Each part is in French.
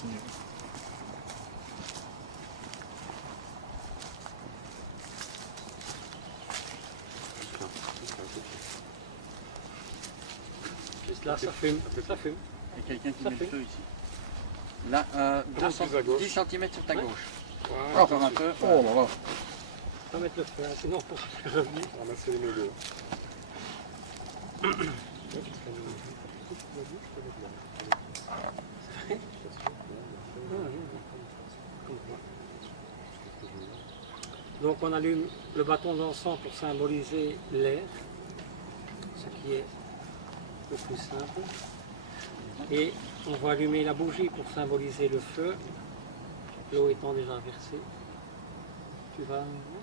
continue. Juste là, ça fume. Ça fume. Il y a quelqu'un qui Ça met fait. le feu ici. Là, plus à gauche. 10 cm sur ta Ouais. gauche. Voilà, Encore un peu. Oh là là. Pas mettre le feu, hein, sinon pour revenir. ramasser les mégots. Donc on allume le bâton d'encens pour symboliser l'air, ce qui est le plus simple. Et on va allumer la bougie pour symboliser le feu, l'eau étant déjà versée. Tu vas à nouveau?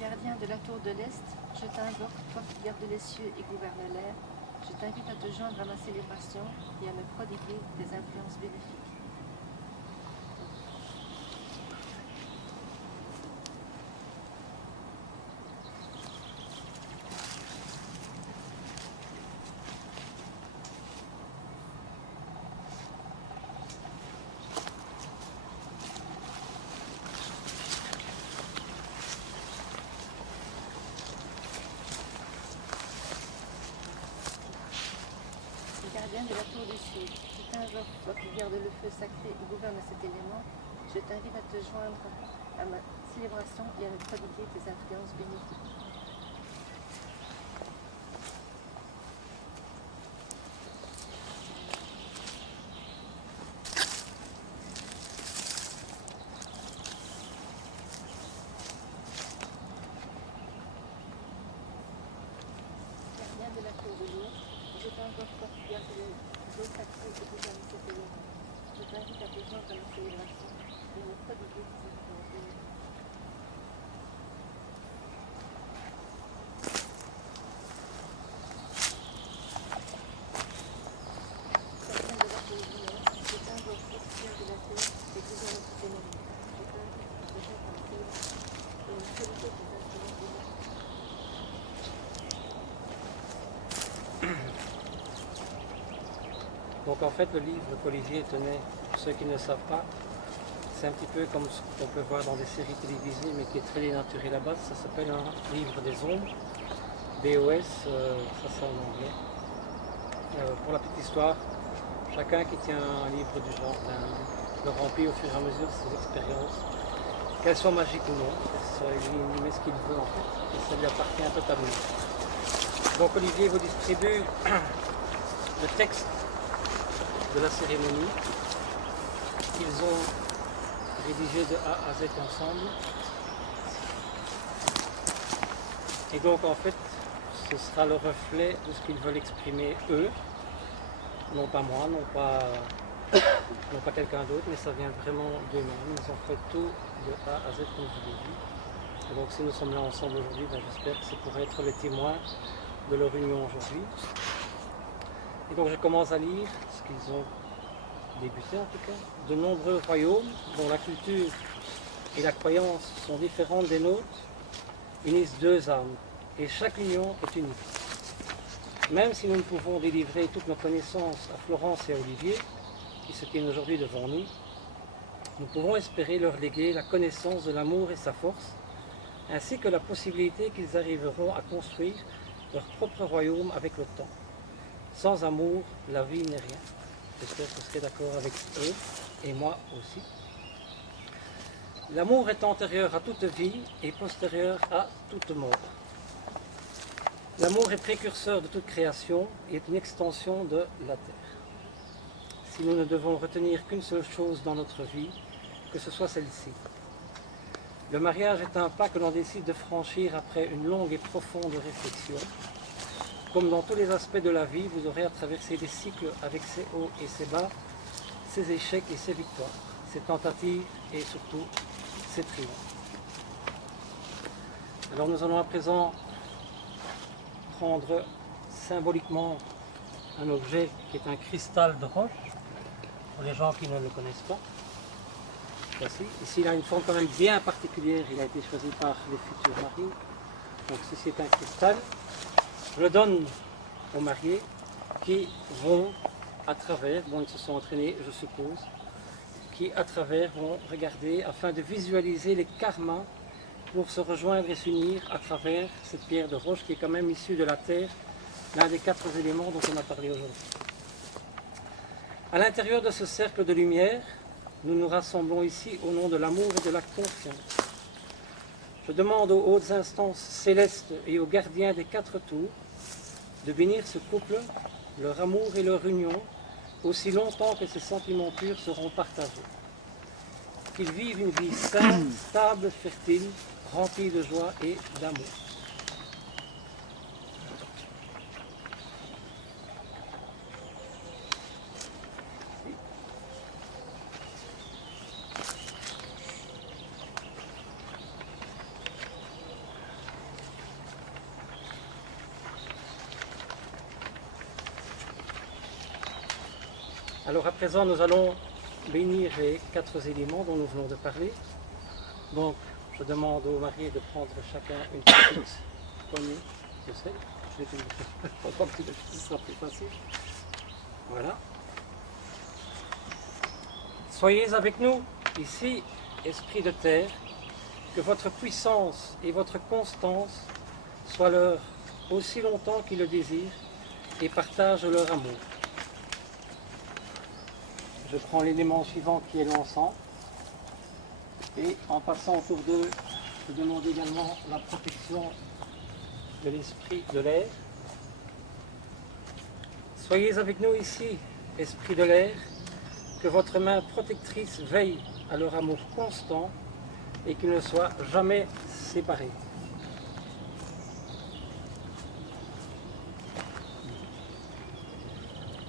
Gardien de la tour de l'Est, je t'invoque, toi qui gardes les cieux et gouvernes l'air, je t'invite à te joindre à ma célébration et à me prodiguer des influences bénéfiques. Gardien de la tour du Sud, je t'invoque, toi qui gardes le feu sacré et gouverne cet élément, je t'invite à te joindre à ma célébration et à me prodiguer tes influences bénéfiques. Gardien de la tour de l'eau, je t'invoque, toi qui gardes le feu sacré et gouverne cet élément, je t'invite à te joindre à ma célébration et à me prodiguer tes influences bénéfiques. Gardien de la tour du Nord, je t'invoque, toi qui gardes la terre et gouverne cet élément, je t'invite à te joindre à ma célébration et à me prodiguer tes influences bénéfiques. Donc en fait le livre qu'Olivier tenait, pour ceux qui ne le savent pas, c'est un petit peu comme ce qu'on peut voir dans des séries télévisées mais qui est très dénaturé là-bas, ça s'appelle un livre des ombres, BOS, ça c'est en anglais. Pour la petite histoire, chacun qui tient un livre du genre le remplit au fur et à mesure de ses expériences, qu'elles soient magiques ou non, il met ce qu'il veut en fait, et ça lui appartient totalement. Donc Olivier vous distribue le texte de la cérémonie qu'ils ont rédigé de A à Z ensemble. Et donc en fait, ce sera le reflet de ce qu'ils veulent exprimer eux, non pas moi, non pas quelqu'un d'autre, mais ça vient vraiment d'eux-mêmes. Ils ont fait tout de A à Z comme je l'ai dit. Et donc si nous sommes là ensemble aujourd'hui, ben, j'espère que c'est pour être les témoins de leur union aujourd'hui. Et donc je commence à lire ce qu'ils ont débuté en tout cas. De nombreux royaumes dont la culture et la croyance sont différentes des nôtres unissent deux âmes et chaque union est unique. Même si nous ne pouvons délivrer toutes nos connaissances à Florence et à Olivier, qui se tiennent aujourd'hui devant nous, nous pouvons espérer leur léguer la connaissance de l'amour et sa force, ainsi que la possibilité qu'ils arriveront à construire leur propre royaume avec le temps. Sans amour, la vie n'est rien. J'espère que vous serez d'accord avec eux, et moi aussi. L'amour est antérieur à toute vie et postérieur à toute mort. L'amour est précurseur de toute création et est une extension de la terre. Si nous ne devons retenir qu'une seule chose dans notre vie, que ce soit celle-ci. Le mariage est un pas que l'on décide de franchir après une longue et profonde réflexion. Comme dans tous les aspects de la vie, vous aurez à traverser des cycles avec ses hauts et ses bas, ses échecs et ses victoires, ses tentatives et surtout ses triomphes. Alors nous allons à présent prendre symboliquement un objet qui est un cristal de roche, pour les gens qui ne le connaissent pas. fois-ci. Ici, il a une forme quand même bien particulière. Il a été choisi par les futurs mariés. Donc ceci est un cristal. Je le donne aux mariés qui vont à travers, bon ils se sont entraînés je suppose, qui à travers vont regarder afin de visualiser les karmas pour se rejoindre et s'unir à travers cette pierre de roche qui est quand même issue de la terre, l'un des 4 éléments dont on a parlé aujourd'hui. À l'intérieur de ce cercle de lumière, nous nous rassemblons ici au nom de l'amour et de la confiance. Je demande aux hautes instances célestes et aux gardiens des 4 tours de bénir ce couple, leur amour et leur union, aussi longtemps que ces sentiments purs seront partagés. Qu'ils vivent une vie saine, stable, fertile, remplie de joie et d'amour. Alors à présent, nous allons bénir les 4 éléments dont nous venons de parler. Donc, je demande aux mariés de prendre chacun une petite poignée de sel. Je vais te le faire pour que ce sera plus facile. Voilà. Soyez avec nous, ici, esprit de terre, que votre puissance et votre constance soient leurs aussi longtemps qu'ils le désirent et partagent leur amour. Je prends l'élément suivant qui est l'encens et en passant autour d'eux, je demande également la protection de l'esprit de l'air. Soyez avec nous ici, esprit de l'air, que votre main protectrice veille à leur amour constant et qu'ils ne soient jamais séparés.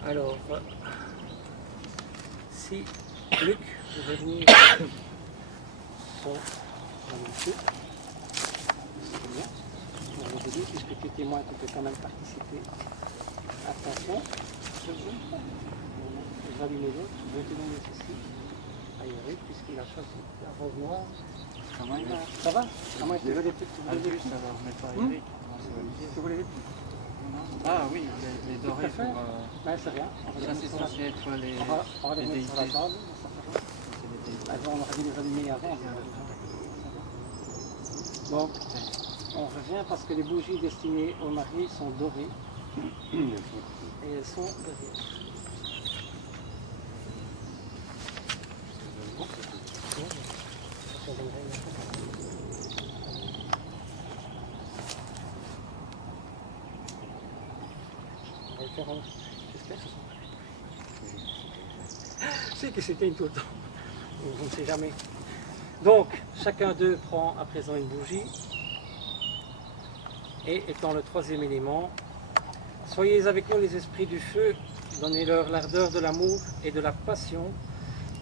Alors, si Luc, je vais venir son magnifique. C'est bien. On va vous dire, puisque tu es témoin, tu peux quand même participer. Attention. Je vais allumer l'autre. Je vais te donner ceci. Ah, Eric, puisqu'il a choisi la rose noire. Ça va? À moins que tu veux des petites. Tu voulais des petites? Ah oui, les dorés pour... Ben, c'est rien. Ça c'est censé être les... On va les mettre sur la table. On aurait dû les allumer avant. Donc, on revient parce que les bougies destinées aux mariés sont dorées. Et elles sont dorées. J'espère que ce sont... Je sais que c'était une tout le temps. On ne sait jamais. Donc, chacun d'eux prend à présent une bougie. Et étant le 3e élément, soyez avec nous les esprits du feu, donnez-leur l'ardeur de l'amour et de la passion,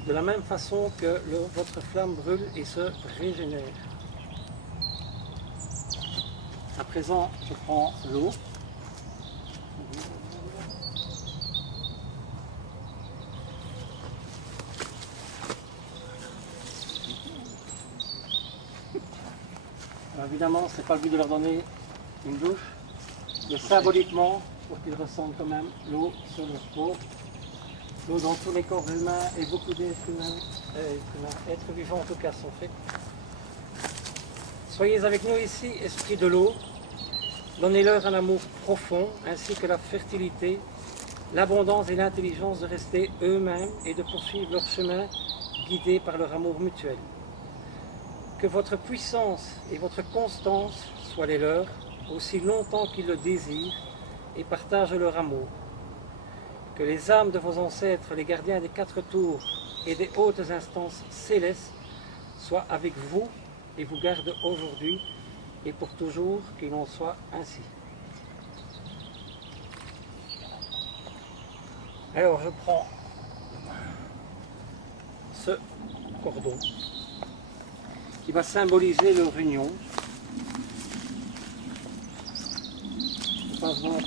de la même façon que votre flamme brûle et se régénère. À présent, je prends l'eau. Alors évidemment, ce n'est pas le but de leur donner une douche, mais symboliquement, pour qu'ils ressentent quand même l'eau sur leur peau. L'eau dans tous les corps humains et beaucoup d'êtres humains, êtres vivants en tout cas, sont faits. Soyez avec nous ici, esprit de l'eau. Donnez-leur un amour profond, ainsi que la fertilité, l'abondance et l'intelligence de rester eux-mêmes et de poursuivre leur chemin guidés par leur amour mutuel. Que votre puissance et votre constance soient les leurs, aussi longtemps qu'ils le désirent et partagent leur amour. Que les âmes de vos ancêtres, les gardiens des 4 tours et des hautes instances célestes, soient avec vous et vous gardent aujourd'hui et pour toujours, qu'il en soit ainsi. Alors je prends ce cordon qui va symboliser leur union. Je passe donc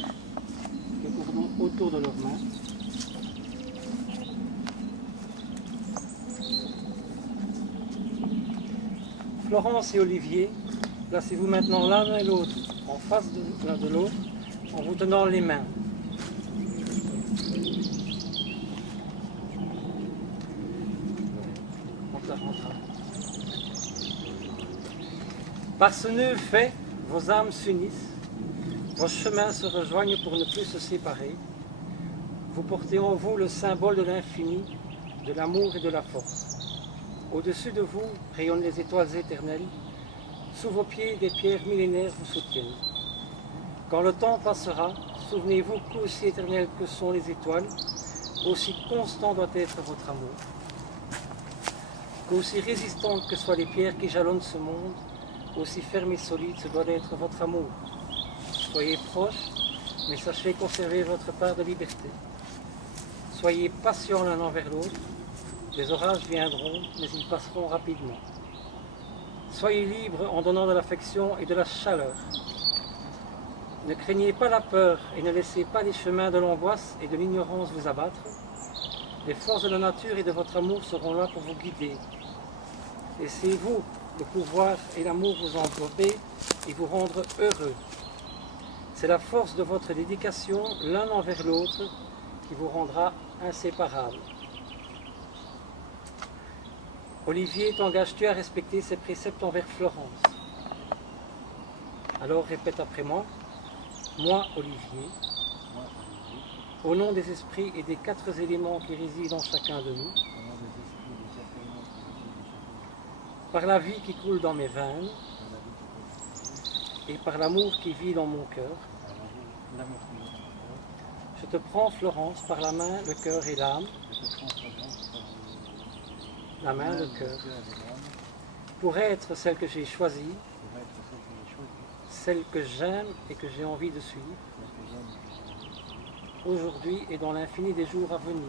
le cordon autour de leurs mains. Florence et Olivier, placez-vous maintenant l'un et l'autre en face de l'un de l'autre en vous tenant les mains. Par ce nœud fait, vos âmes s'unissent, vos chemins se rejoignent pour ne plus se séparer. Vous portez en vous le symbole de l'infini, de l'amour et de la force. Au-dessus de vous rayonnent les étoiles éternelles. Sous vos pieds, des pierres millénaires vous soutiennent. Quand le temps passera, souvenez-vous qu'aussi éternel que sont les étoiles, aussi constant doit être votre amour. Qu'aussi résistantes que soient les pierres qui jalonnent ce monde, aussi ferme et solide ce doit être votre amour. Soyez proches, mais sachez conserver votre part de liberté. Soyez patients l'un envers l'autre. Les orages viendront, mais ils passeront rapidement. Soyez libres en donnant de l'affection et de la chaleur. Ne craignez pas la peur et ne laissez pas les chemins de l'angoisse et de l'ignorance vous abattre. Les forces de la nature et de votre amour seront là pour vous guider. Laissez-vous le pouvoir et l'amour vous envelopper et vous rendre heureux. C'est la force de votre dédication l'un envers l'autre qui vous rendra inséparables. Olivier, t'engages-tu à respecter ces préceptes envers Florence? Alors répète après moi. Moi, Olivier, au nom des esprits et des 4 éléments qui résident en chacun de nous, par la vie qui coule dans mes veines et par l'amour qui vit dans mon cœur, je te prends, Florence, par la main, le cœur et l'âme, la main, le cœur, pour être celle que j'ai choisie, celle que j'aime et que j'ai envie de suivre, aujourd'hui et dans l'infini des jours à venir.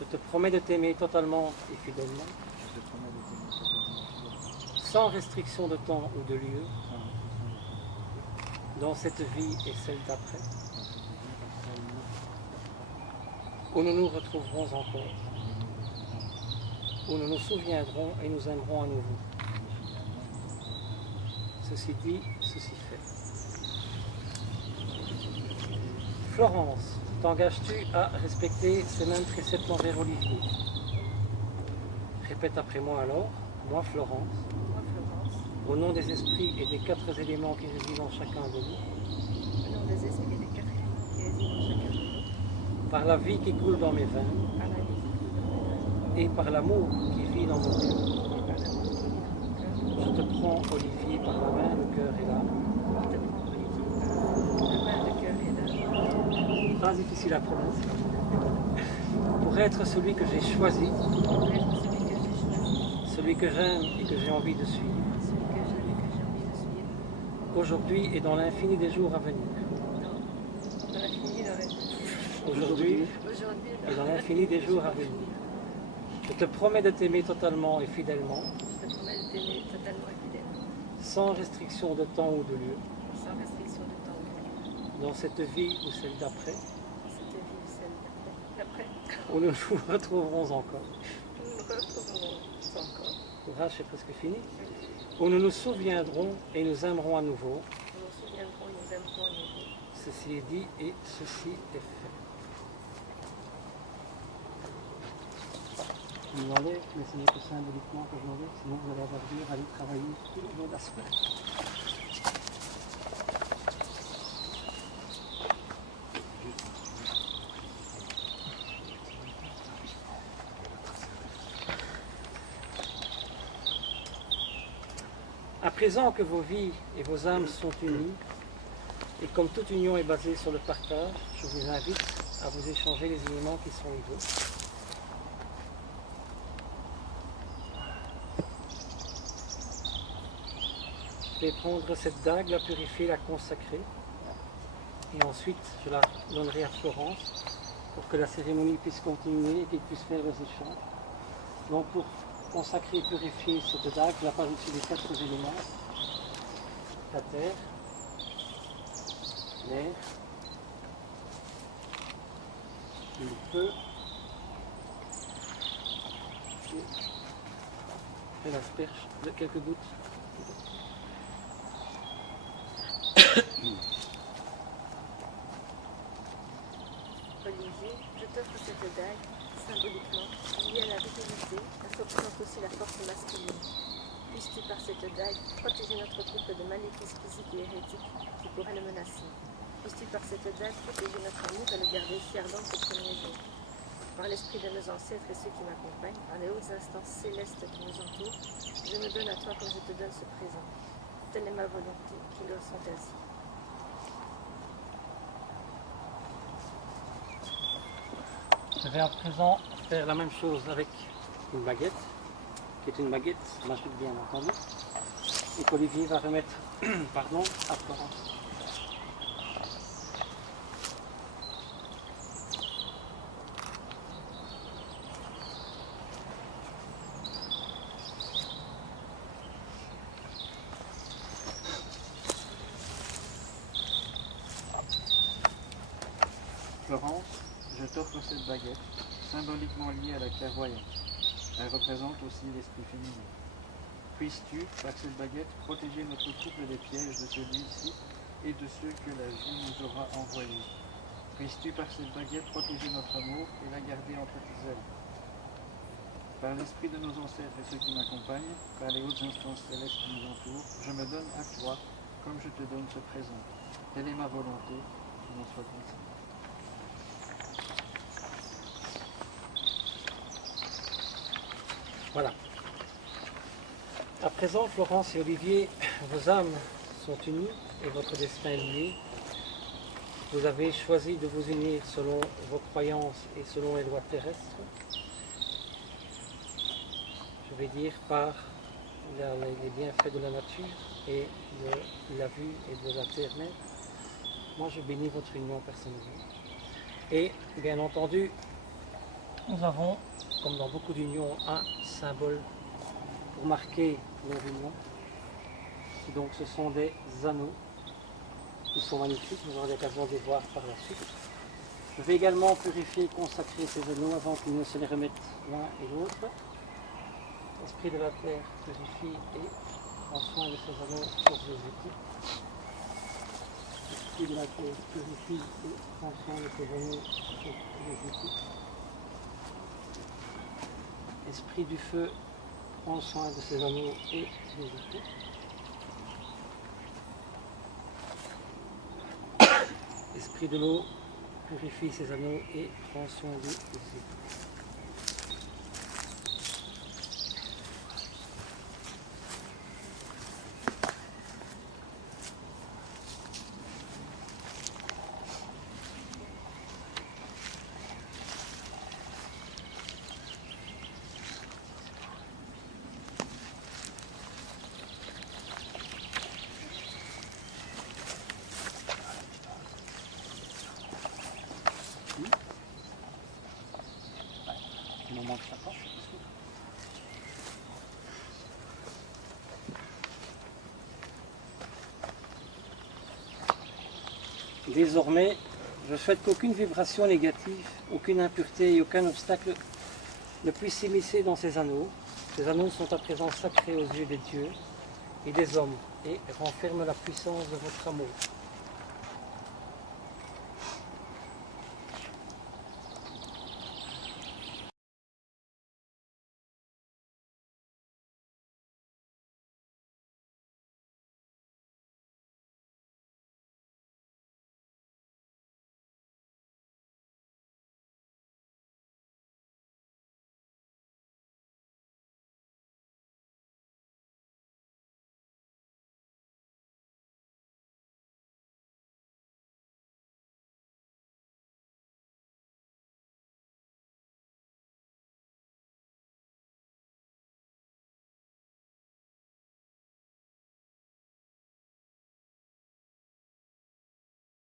Je te promets de t'aimer totalement et fidèlement, sans restriction de temps ou de lieu, dans cette vie et celle d'après, où nous nous retrouverons encore, où nous nous souviendrons et nous aimerons à nouveau. Ceci dit, ceci fait. Florence, t'engages-tu à respecter ces mêmes préceptes envers Olivier? Répète après moi alors. Moi, Florence, au nom des esprits et des 4 éléments qui résident en chacun de nous, Au nom des esprits et des 4 éléments qui résident en chacun de nous, par la vie qui coule dans mes veines par la vie qui coule dans mes veines, et par l'amour qui vit dans mon cœur, et par l'amour qui vit dans mon cœur, je te prends, Olivier, par la main, le cœur et l'âme. je te prends, Olivier, par la main, le cœur et l'âme, Pas difficile à prononcer. Pour être celui que j'ai choisi, pour être celui que j'ai choisi, celui que j'aime et que j'ai envie de suivre, celui que j'aime et que j'ai envie de suivre, aujourd'hui et dans l'infini des jours à venir. dans l'infini, dans l'infini. Aujourd'hui Aujourd'hui, et dans l'infini des jours à venir. Je te promets de t'aimer totalement et fidèlement, je te promets de t'aimer totalement et fidèlement, sans restriction de temps ou de lieu, sans restriction de temps ou de lieu, dans cette vie ou celle d'après, cette vie ou celle d'après, où nous nous retrouverons encore. nous nous retrouverons encore. Courage, c'est presque fini. Où nous nous souviendrons et nous aimerons à nouveau. Nous nous souviendrons et nous aimerons à nouveau. Ceci est dit et ceci est fait. Je vous enlève, mais ce n'est que symboliquement que je l'enlève, sinon vous allez avoir dur à aller travailler tout le long de la semaine. À présent que vos vies et vos âmes sont unies, et comme toute union est basée sur le partage, je vous invite à vous échanger les éléments qui sont les vôtres. Je vais prendre cette dague, la purifier, la consacrer, et ensuite je la donnerai à Florence pour que la cérémonie puisse continuer et qu'il puisse faire les échanges. Donc pour consacrer et purifier cette dague, je la passe dessus les 4 éléments: la terre, l'air, le feu et Et l'asperge de quelques gouttes. Olivier, je t'offre cette dague, symboliquement, liée à la virilité, car représente aussi la force masculine. Puisses-tu par cette dague protéger notre couple de maléfices physiques et hérétiques qui pourraient le menacer. Puisses-tu par cette dague protéger notre amour et le garder si ardent qu'au premier jour. Par l'esprit de nos ancêtres et ceux qui m'accompagnent, par les hautes instances célestes qui nous entourent, je me donne à toi comme je te donne ce présent. Telle est ma volonté, qu'ils le sont ainsi. Je vais à présent faire la même chose avec une baguette, qui est une baguette magique bien entendu, et qu'Olivier va remettre pardon, à Florence. Florence, je t'offre cette baguette, symboliquement liée à la clairvoyance. Elle représente aussi l'esprit féminin. Puisses-tu, par cette baguette, protéger notre couple des pièges de celui-ci et de ceux que la vie nous aura envoyés. Puisses-tu, par cette baguette, protéger notre amour et la garder entre tes ailes. Par l'esprit de nos ancêtres et ceux qui m'accompagnent, par les hautes instances célestes qui nous entourent, je me donne à toi comme je te donne ce présent. Telle est ma volonté, qu'il en soit ainsi. Voilà. À présent, Florence et Olivier, vos âmes sont unies et votre destin est lié. Vous avez choisi de vous unir selon vos croyances et selon les lois terrestres. Je vais dire par les bienfaits de la nature et de la vue et de la terre-mère. Moi, je bénis votre union personnellement. Et bien entendu, nous avons, comme dans beaucoup d'unions, un symbole pour marquer leur union. Donc ce sont des anneaux qui sont magnifiques, nous aurons l'occasion de les voir par la suite. Je vais également purifier et consacrer ces anneaux avant qu'ils ne se les remettent l'un et l'autre. L'esprit de la terre purifie et prend soin de ces anneaux pour les équipes. L'esprit de la terre purifie et prend soin de ces anneaux pour les équipes. Esprit du feu prend soin de ses anneaux et des équipes. Esprit de l'eau purifie ses anneaux et prend soin des équipes. Désormais, je souhaite qu'aucune vibration négative, aucune impureté et aucun obstacle ne puisse s'immiscer dans ces anneaux. Ces anneaux sont à présent sacrés aux yeux des dieux et des hommes et renferment la puissance de votre amour.